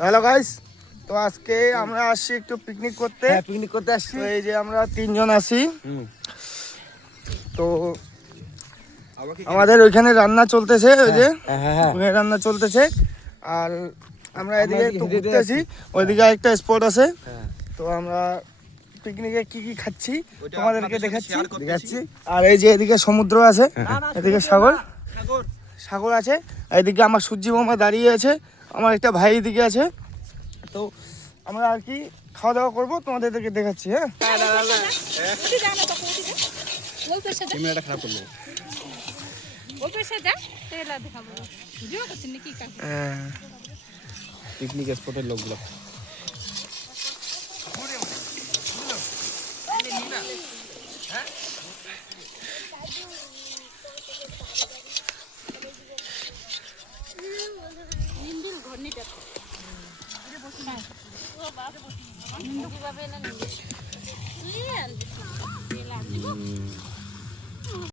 Hello guys, তো আজকে আমরা আসছি একটু পিকনিক করতে। পিকনিক করতে আসছি। তো এই যে আমরা 3 জন আছি। তো আমাদের ওইখানে রান্না চলতেছে, ওই যে ওখানে রান্না চলতেছে। আর আমরা এদিকে একটু ঘুরতেছি, ওইদিকে একটা স্পট আছে। তো আমরা পিকনিকে কি কি খাচ্ছি তোমাদেরকে দেখাচ্ছি। আর এই যে এদিকে সমুদ্র আছে, এদিকে সাগর আছে। এদিকে আমার সূর্যি মামা দাঁড়িয়ে আছে, আমার একটা ভাই এদিকে আছে। তো আমরা আর কি খাওয়া দাওয়া করবো, তোমাদেরকে দেখাচ্ছি। হ্যাঁ, পিকনিক স্পটের লোকগুলো